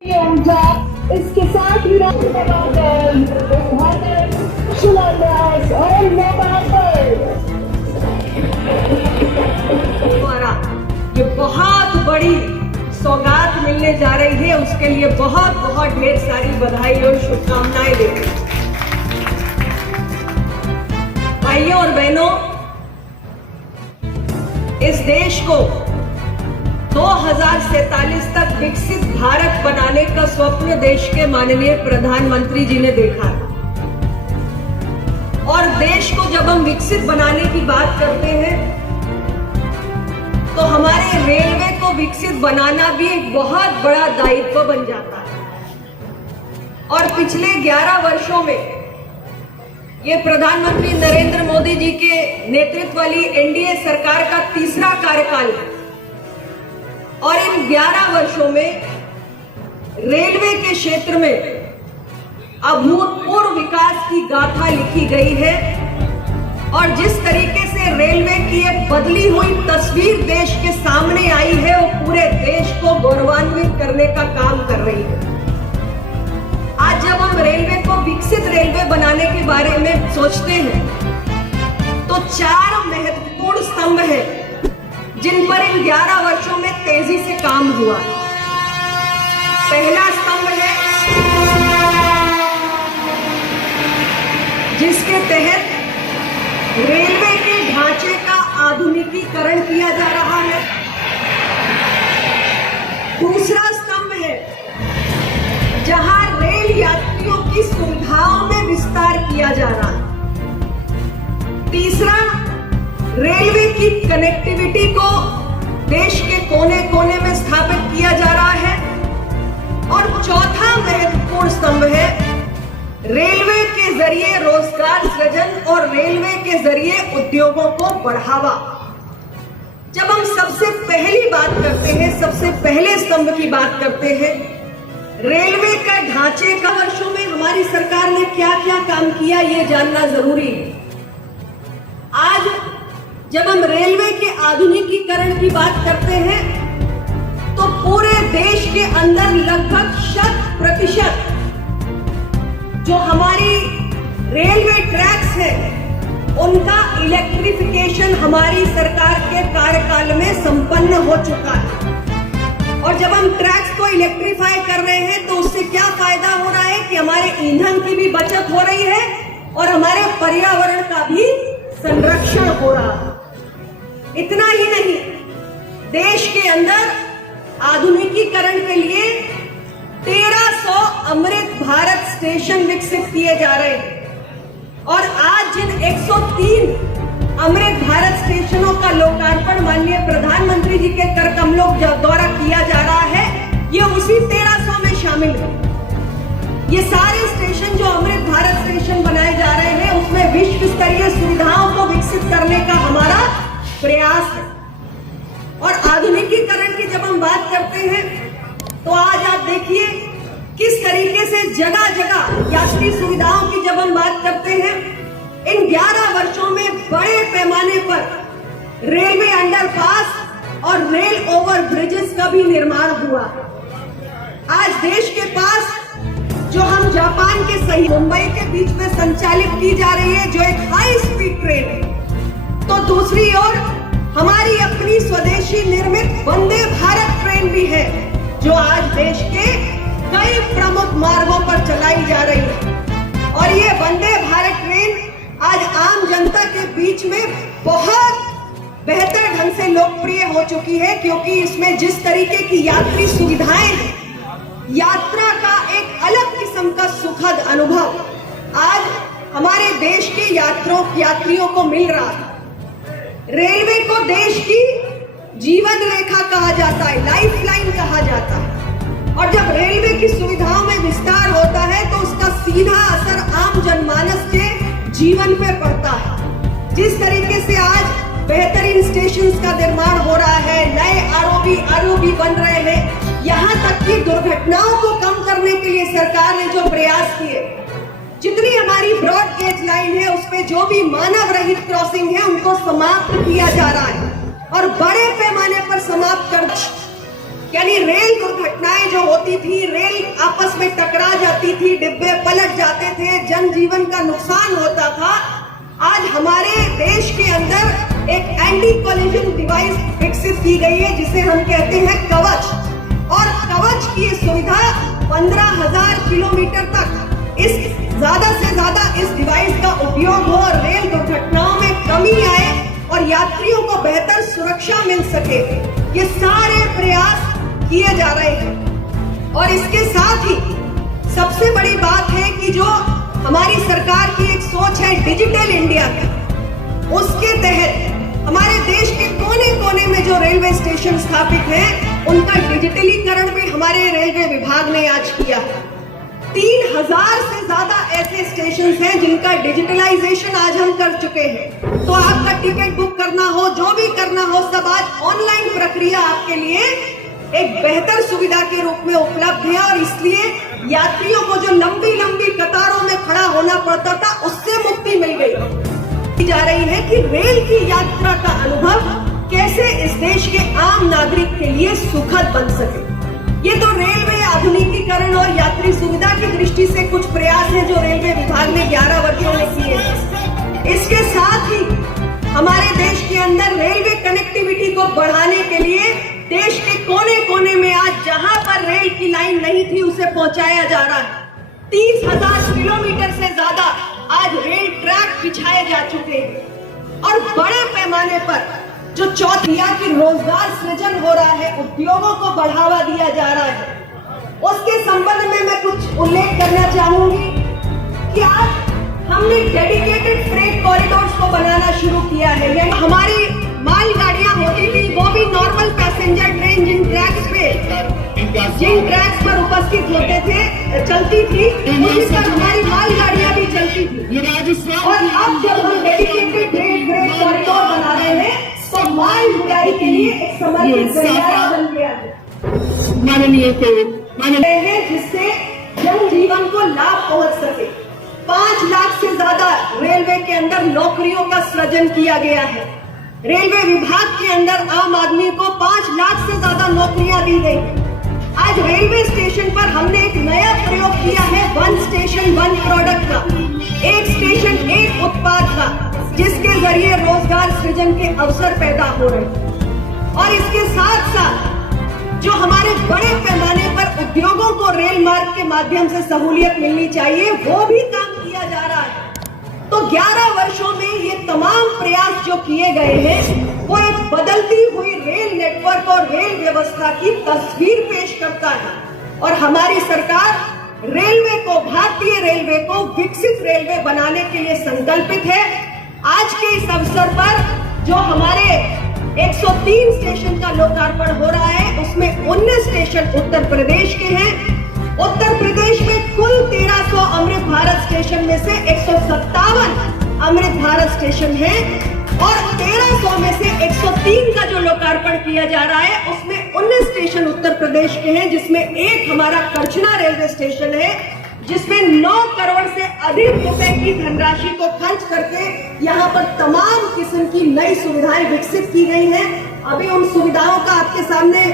इसके साथ ही शिलान्यास और द्वारा ये बहुत बड़ी सौगात मिलने जा रही है, उसके लिए बहुत बहुत ढेर सारी बधाई और शुभकामनाएं देते हैं। भाइयों और बहनों, इस देश को 2047 तक विकसित भारत बनाने का स्वप्न देश के माननीय प्रधानमंत्री जी ने देखा है। और देश को जब हम विकसित बनाने की बात करते हैं तो हमारे रेलवे को विकसित बनाना भी एक बहुत बड़ा दायित्व बन जाता है। और पिछले 11 वर्षों में ये प्रधानमंत्री नरेंद्र मोदी जी के नेतृत्व वाली एनडीए सरकार का तीसरा कार्यकाल है। और इन 11 वर्षों में रेलवे के क्षेत्र में अभूतपूर्व विकास की गाथा लिखी गई है। और जिस तरीके से रेलवे की एक बदली हुई तस्वीर देश के सामने आई है, वो पूरे देश को गौरवान्वित करने का काम कर रही है। आज जब हम रेलवे को विकसित रेलवे बनाने के बारे में सोचते हैं तो 4 महत्वपूर्ण स्तंभ हैं जिन पर इन 11 वर्षों में तेजी से काम हुआ। पहला स्तंभ है जिसके तहत रेलवे के ढांचे का आधुनिकीकरण किया जा रहा है। दूसरा स्तंभ है जहां रेल यात्रियों की सुविधाओं में विस्तार किया जा रहा है। तीसरा, रेलवे की कनेक्टिविटी को देश के कोने कोने में स्थापित किया जा रहा है। और चौथा महत्वपूर्ण स्तंभ है रेलवे के जरिए रोजगार सृजन और रेलवे के जरिए उद्योगों को बढ़ावा। जब हम सबसे पहली बात करते हैं, सबसे पहले स्तंभ की बात करते हैं, रेलवे का ढांचे का वर्षों में हमारी सरकार ने क्या क्या काम किया, ये जानना जरूरी है। आज जब हम रेलवे के आधुनिकीकरण की बात करते हैं तो पूरे देश के अंदर लगभग 100% जो हमारी रेलवे ट्रैक्स हैं उनका इलेक्ट्रिफिकेशन हमारी सरकार के कार्यकाल में संपन्न हो चुका है। और जब हम ट्रैक्स को इलेक्ट्रीफाई कर रहे हैं तो उससे क्या फायदा हो रहा है कि हमारे ईंधन की भी बचत हो रही है और हमारे पर्यावरण का भी संरक्षण हो रहा है। इतना ही नहीं, देश के अंदर आधुनिकीकरण के लिए 1300 अमृत भारत स्टेशन विकसित किए जा रहे हैं। और आज जिन 103 अमृत भारत स्टेशनों का लोकार्पण माननीय प्रधानमंत्री जी के कर कमलों द्वारा किया जा रहा है, ये उसी 1300 में शामिल है। ये सारे स्टेशन जो अमृत भारत स्टेशन बनाए जा रहे हैं उसमें विश्व स्तरीय सुविधाओं को विकसित करने का हमारा प्रयास है। और आधुनिकीकरण की जब हम बात करते हैं तो आज आप देखिए किस तरीके से जगह जगह यात्री सुविधाओं की जब हम बात करते हैं, इन 11 वर्षों में बड़े पैमाने पर रेलवे अंडरपास और रेल ओवर ब्रिजेस का भी निर्माण हुआ। आज देश के पास जो हम जापान के सही मुंबई के बीच में संचालित की जा रही है जो एक हाई स्पीड ट्रेन है, तो दूसरी ओर हमारी अपनी स्वदेशी निर्मित वंदे भारत ट्रेन भी है जो आज देश के कई प्रमुख मार्गों पर चलाई जा रही है। और ये वंदे भारत ट्रेन आज आम जनता के बीच में बहुत बेहतर ढंग से लोकप्रिय हो चुकी है, क्योंकि इसमें जिस तरीके की यात्री सुविधाएं हैं, यात्रा का एक अलग किस्म का सुखद अनुभव आज हमारे देश के यात्रियों को मिल रहा है। रेलवे को देश की जीवन रेखा कहा जाता है, लाइफलाइन कहा जाता है। और जब रेलवे की सुविधाओं में विस्तार होता है तो उसका सीधा असर आम जनमानस के जीवन पे पड़ता है। जिस तरीके से आज बेहतरीन स्टेशंस का निर्माण हो रहा है, नए आरओबी बन रहे हैं, यहाँ तक कि दुर्घटनाओं को कम करने के लिए सरकार ने जो प्रयास किए, जितनी हमारी ब्रॉड गेज लाइन है उसमें जो भी मानव रहित क्रॉसिंग है उनको समाप्त किया जा रहा है और बड़े पैमाने पर समाप्त कर यानी रेल दुर्घटनाएं जो होती थी, रेल थी, डिब्बे पलट जाते थे, जनजीवन का नुकसान होता था। आज हमारे देश के अंदर एक एंटी कोलिजन डिवाइस विकसित की गई है जिसे हम कहते हैं कवच। और कवच की ये सुविधा 15,000 किलोमीटर तक ज्यादा से ज्यादा इस डिवाइस का उपयोग हो और रेल दुर्घटनाओं में कमी आए और यात्रियों को बेहतर सुरक्षा मिल सके, ये सारे प्रयास किए जा रहे हैं। और इसके साथ ही सबसे बड़ी बात है कि जो हमारी सरकार की एक सोच है डिजिटल इंडिया की, उसके तहत हमारे देश के कोने कोने में जो रेलवे स्टेशन स्थापित हैं, उनका डिजिटलीकरण भी हमारे रेलवे विभाग ने आज किया। 3,000 से ज्यादा ऐसे स्टेशन हैं जिनका डिजिटलाइजेशन आज हम कर चुके हैं। तो आपका टिकट बुक करना हो, जो भी करना हो, सब आज ऑनलाइन प्रक्रिया आपके लिए एक बेहतर सुविधा के रूप में उपलब्ध है। और इसलिए यात्रियों को जो लंबी लंबी कतारों में खड़ा होना पड़ता था, उससे मुक्ति मिल गई। जा रही है कि रेल की यात्रा का अनुभव कैसे इस देश के आम नागरिक के लिए सुखद बन सके। ये तो रेलवे आधुनिकीकरण और यात्री सुविधा की दृष्टि से कुछ प्रयास हैं जो रेलवे विभाग ने 11 वर्षों में किए हैं। इसके साथ ही हमारे देश के अंदर रेलवे कनेक्टिविटी को बढ़ाने के लिए देश के कोने कोने में आज जहां पर रेल की लाइन नहीं थी, उसे पहुंचाया जा रहा है। 30,000 किलोमीटर से ज्यादा आज रेल ट्रैक बिछाए जा चुके हैं। और बड़े पैमाने पर जो चौथिया की रोजगार सृजन हो रहा है, उद्योगों को बढ़ावा दिया जा रहा है, उसके संबंध में मैं कुछ उल्लेख करना चाहूंगी कि आज हमने डेडिकेटेड फ्रेट कॉरिडोर्स को बनाना शुरू किया है। यानी हमारी मालगाड़ियां होती थी, वो भी नॉर्मल पैसेंजर ट्रेन जिन ट्रैक्स पर उपस्थित होते थे, चलती थी, उसी पर हमारी मालगाड़ियां भी चलती थी। और अब जब हम डेडिकेटेड फ्रेट कॉरिडोर बना रहे हैं, तो माल ढुलाई के लिए एक समर्पित गलियारा बन गया है। माननीय है जिससे जनजीवन को लाभ पहुंच सके। 5 लाख से ज्यादा रेलवे के अंदर नौकरियों का सृजन किया गया है। रेलवे विभाग के अंदर आम आदमी को 5 लाख से ज्यादा नौकरियां दी गई। आज रेलवे स्टेशन पर हमने एक नया प्रयोग किया है, 1 स्टेशन 1 प्रोडक्ट का, 1 स्टेशन 1 उत्पाद का, जिसके जरिए रोजगार सृजन के अवसर पैदा हो रहे हैं। और इसके साथ साथ जो हमारे बड़े पैमाने पर उद्योगों को रेल मार्ग के माध्यम से सहूलियत मिलनी चाहिए, वो भी काम किया जा रहा है। तो 11 वर्षों में ये तमाम प्रयास जो किए गए हैं, वो एक बदलती हुई रेल नेटवर्क और रेल व्यवस्था की तस्वीर पेश करता है। और हमारी सरकार रेलवे को, भारतीय रेलवे को विकसित रेलवे बनाने के लिए संकल्पित है। आज के इस अवसर पर जो हमारे 103 स्टेशन का लोकार्पण हो रहा है, उसमें 19 स्टेशन उत्तर प्रदेश के हैं। उत्तर प्रदेश में कुल 1300 अमृत भारत स्टेशन में से 157 अमृत भारत स्टेशन है। और 1300 में से 103 का जो लोकार्पण किया जा रहा है, उसमें 19 स्टेशन उत्तर प्रदेश के हैं, जिसमें एक हमारा करछना रेलवे स्टेशन है, जिसमें 9 करोड़ से अधिक रुपए की धनराशि को खर्च करके यहाँ पर तमाम किस्म की नई सुविधाएं विकसित की गई हैं। अभी उन सुविधाओं का आपके सामने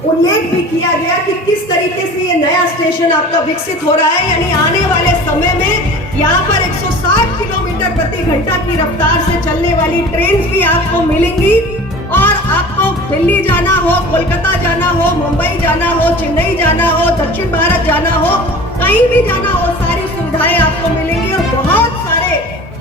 उल्लेख भी किया गया कि किस तरीके से ये नया स्टेशन आपका विकसित हो रहा है। यानी आने वाले समय में यहाँ पर 160 किलोमीटर प्रति घंटा की रफ्तार से चलने वाली ट्रेन भी आपको मिलेंगी। और आपको दिल्ली जाना हो, कोलकाता जाना हो, मुंबई जाना हो, चेन्नई जाना हो, दक्षिण भारत जाना हो, कहीं भी जाना हो, सारी सुविधाएं आपको मिलेंगी। और बहुत सारे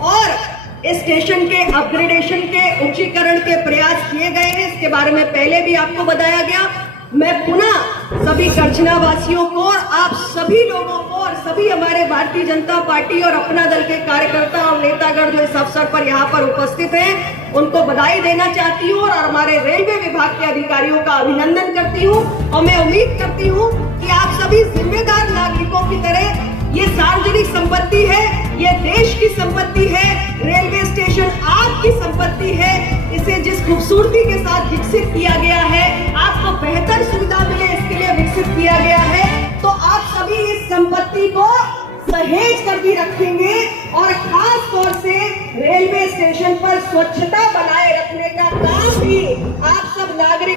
और इस स्टेशन के अपग्रेडेशन के, उच्चीकरण के प्रयास किए गए हैं। इसके बारे में पहले भी आपको बताया गया। मैं पुनः सभी करछना वासियों को और आप सभी लोगों को और सभी हमारे भारतीय जनता पार्टी और अपना दल के कार्यकर्ता और नेतागण जो इस अवसर पर यहाँ पर उपस्थित हैं, उनको बधाई देना चाहती हूँ और हमारे रेलवे विभाग के अधिकारियों का अभिनंदन करती हूँ। और मैं उम्मीद करती हूँ कि आप सभी जिम्मेदार नागरिकों की तरह, ये सार्वजनिक संपत्ति है, ये देश की संपत्ति है, रेलवे स्टेशन आपकी संपत्ति है। इसे जिस खूबसूरती के साथ विकसित किया गया है, आपको बेहतर सुविधा मिले, इसके लिए विकसित किया गया है। तो आप सभी इस संपत्ति को सहेज कर भी रखेंगे और खास तौर से रेलवे स्टेशन पर स्वच्छता बनाए रखने का काम भी आप सब नागरिक